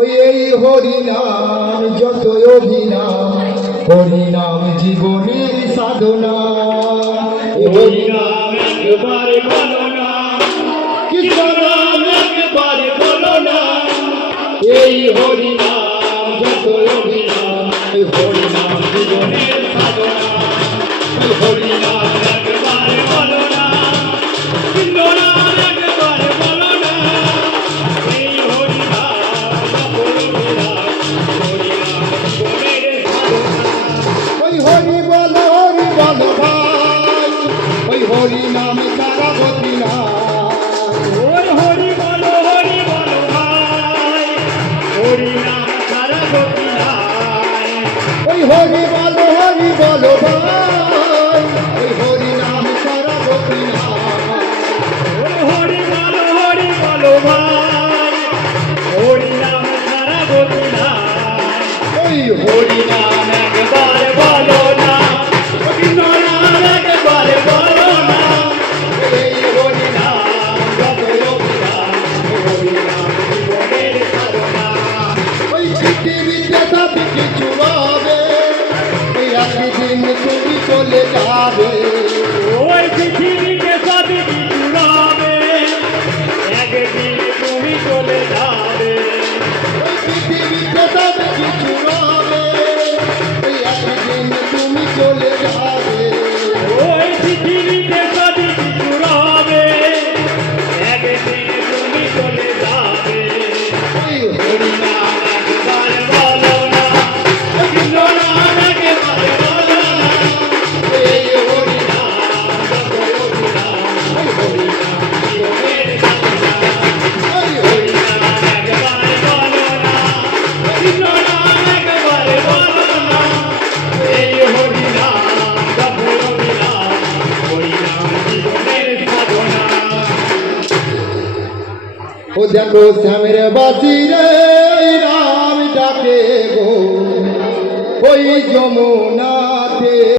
ওই এই হরিনাম যত অভিনাম, হরিনাম জীবনের সাধনা। হরিনাম একবারে বলো না, কৃষ্ণ নাম একবারে বলো না। এই হরিনাম যত অভিনাম, এই হরিনাম জীবনের সাধনা। এই হরিনাম একবারে বলো না, কৃষ্ণ নাম একবারে বলো না। এই হরিনাম যত অভিনাম, হরিনাম জীবনের সাধনা। ওই হরি বলো ভাই, ওই হরিনাম তারা গতি না। ওই হরি বলো ভাই, হরিনাম ছাড়া গতি নাই। ওই হরি বলো ভাই, ওই হরিনাম তারা গতি না। ওই হরি বলো ভাই, হরিনাম ছাড়া গতি নাই। ওই হরিনাম একবার বলো না, কৃষ্ণ নাম একবার বলো না। এই হরিনাম যত অভিনাম, হরিনাম জীবনের সাধনা। ওই পৃথিবীতে সব কিছু হবে, ওই একদিন তুমি চলে যাবে। ওই পৃথিবীতে সব কিছু রবে, একদিন তুমি চলে যাবে। ওই পৃথিবীতে সব কিছু হবে, ওই একদিন তুমি চলে যাবে। ওই পৃথিবীতে সব কিছু রবে, একদিন তুমি চলে যাবে। ওই হরিনাম একবার বলো না, কৃষ্ণ নাম একবার বলো না। এই হরিনাম যত অভিনাম, ওই হরিনাম জীবনের সাধনা। ওই হরিনাম একবার বলো না, কৃষ্ণ নাম একবার বলো না। এই হরিনাম যত অভিনাম, হরিনাম জীবনের সাধনা। ও দেখো শ্যামের বাসি রে,